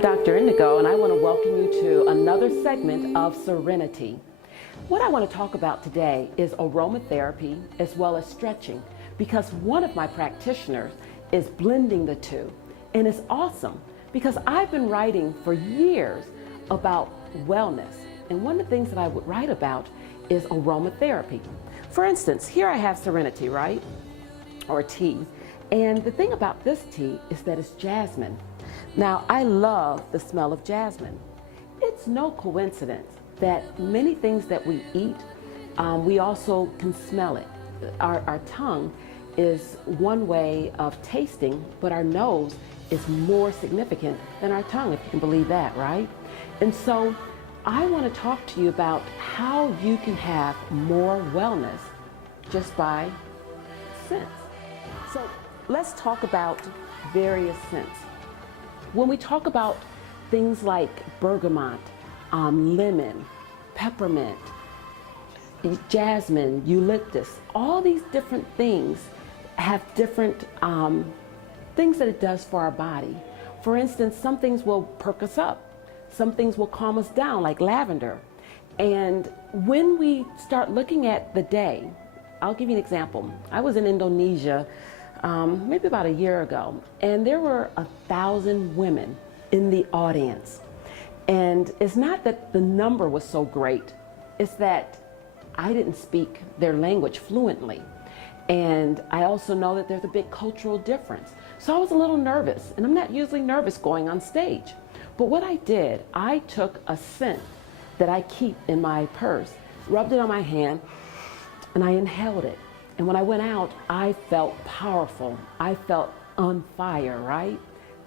I'm Dr. Indigo, and I want to welcome you to another segment of Serenity. What I want to talk about today is aromatherapy as well as stretching, because one of my practitioners is blending the two. And it's awesome because I've been writing for years about wellness. And one of the things that I would write about is aromatherapy. For instance, here I have Serenity, right? Or tea. And the thing about this tea is that it's jasmine. Now, I love the smell of jasmine. It's no coincidence that many things that we eat, we also can smell it. Our tongue is one way of tasting, but our nose is more significant than our tongue, if you can believe that, right? And so I want to talk to you about how you can have more wellness just by scents. So let's talk about various scents. When we talk about things like bergamot, lemon, peppermint, jasmine, eucalyptus, all these different things have different things that it does for our body. For instance, some things will perk us up. Some things will calm us down, like lavender. And when we start looking at the day, I'll give you an example. I was in Indonesia maybe about a year ago, and there were 1,000 women in the audience. And it's not that the number was so great, it's that I didn't speak their language fluently. And I also know that there's a big cultural difference. So I was a little nervous, and I'm not usually nervous going on stage. But what I did, I took a scent that I keep in my purse, rubbed it on my hand, and I inhaled it. And when I went out, I felt powerful. I felt on fire, right?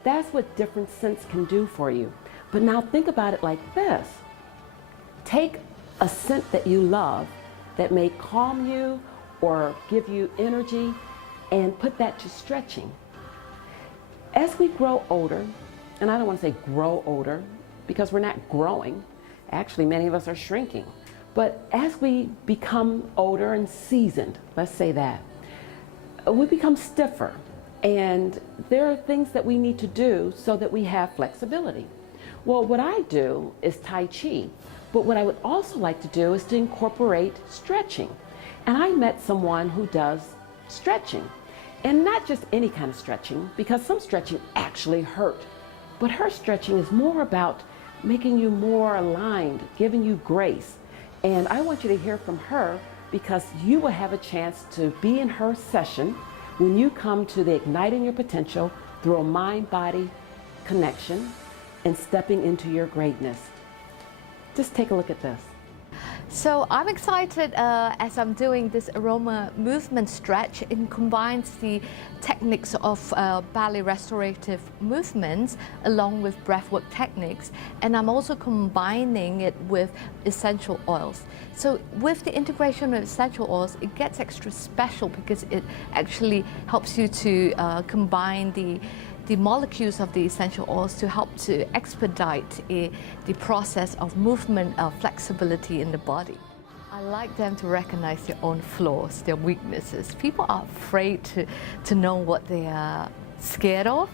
That's what different scents can do for you. But now think about it like this. Take a scent that you love that may calm you or give you energy and put that to stretching. As we grow older, and I don't want to say grow older because we're not growing. Actually, many of us are shrinking. But as we become older and seasoned, let's say that, we become stiffer. And there are things that we need to do so that we have flexibility. Well, what I do is Tai Chi. But what I would also like to do is to incorporate stretching. And I met someone who does stretching. And not just any kind of stretching, because some stretching actually hurt. But her stretching is more about making you more aligned, giving you grace. And I want you to hear from her because you will have a chance to be in her session when you come to the Igniting Your Potential through a mind-body connection and stepping into your greatness. Just take a look at this. So I'm excited as I'm doing this aroma movement stretch. It combines the techniques of ballet restorative movements along with breathwork techniques, and I'm also combining it with essential oils. So with the integration of essential oils, it gets extra special because it actually helps you to combine the molecules of the essential oils to help to expedite the process of movement, flexibility in the body. I like them to recognize their own flaws, their weaknesses. People are afraid to know what they are scared of,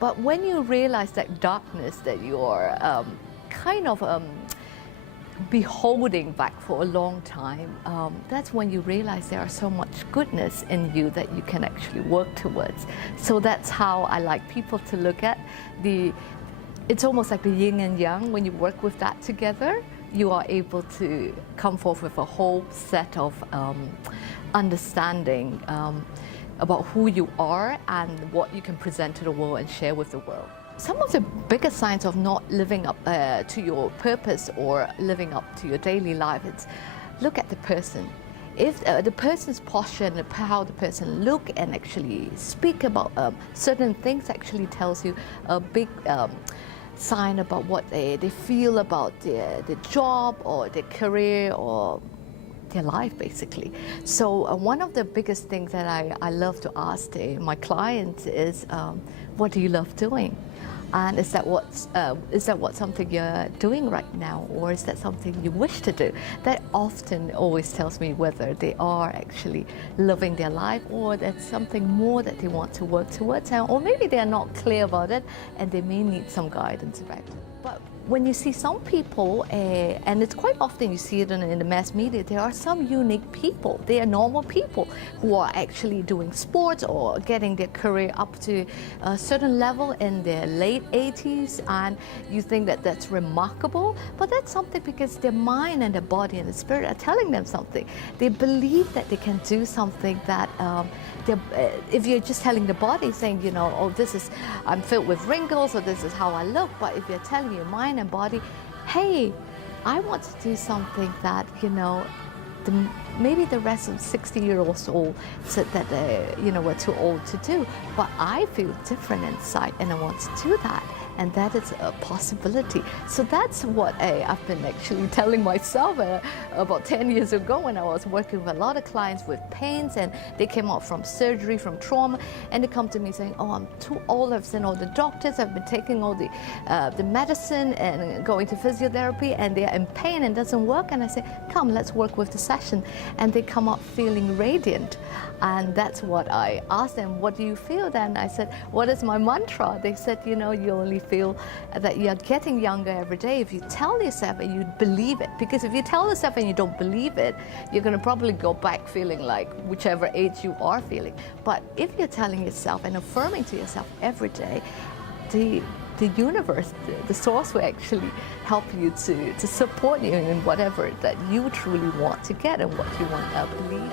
but when you realize that darkness that you're kind of beholding back for a long time, that's when you realize there are so much goodness in you that you can actually work towards. So that's how I like people to look at it's almost like the yin and yang. When you work with that together, you are able to come forth with a whole set of understanding about who you are and what you can present to the world and share with the world. Some of the biggest signs of not living up to your purpose or living up to your daily life is look at the person. If the person's posture and how the person look and actually speak about certain things actually tells you a big sign about what they feel about their job or their career or their life, basically. So one of the biggest things that I love to ask my clients is, what do you love doing? And is that what something you're doing right now, or is that something you wish to do? That often always tells me whether they are actually loving their life, or that's something more that they want to work towards, or maybe they are not clear about it and they may need some guidance about it. But when you see some people, and it's quite often you see it in the mass media, there are some unique people. They are normal people who are actually doing sports or getting their career up to a certain level in their late 80s, and you think that that's remarkable, but that's something because their mind and their body and the spirit are telling them something. They believe that they can do something that if you're just telling the body, saying, you know, oh, I'm filled with wrinkles, or this is how I look, but if you're telling your mind and body, hey, I want to do something that, you know, maybe the rest of 60-year-olds old said that you know, we're too old to do, but I feel different inside and I want to do that. And that is a possibility. So that's what I've been actually telling myself about 10 years ago, when I was working with a lot of clients with pains, and they came out from surgery, from trauma, and they come to me saying, oh, I'm too old, I've seen all the doctors, I've been taking all the medicine and going to physiotherapy, and they're in pain and it doesn't work. And I say, come, let's work with the session. And they come up feeling radiant. And that's what I asked them, what do you feel then? I said, what is my mantra? They said, you know, you only feel that you're getting younger every day if you tell yourself and you believe it. Because if you tell yourself and you don't believe it, you're going to probably go back feeling like whichever age you are feeling. But if you're telling yourself and affirming to yourself every day, the universe, the source will actually help you to support you in whatever that you truly want to get and what you want to believe.